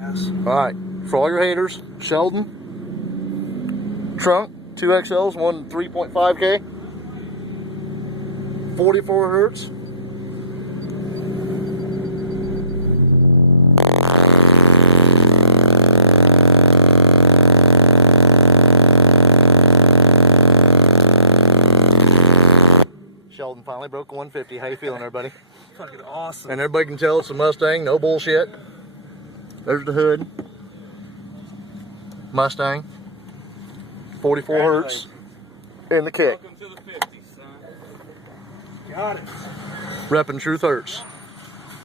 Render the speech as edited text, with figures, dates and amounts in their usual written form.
Yes. Alright, for all your haters, Sheldon. Trunk, 2 XLs, one 3.5K. 44 hertz. Sheldon finally broke 150. How you feeling, everybody? Fucking awesome. And everybody can tell it's a Mustang, no bullshit. There's the hood. Mustang. 44 hertz. In the kick. Welcome to the 50s, son. Got it. Repping Truth Hertz.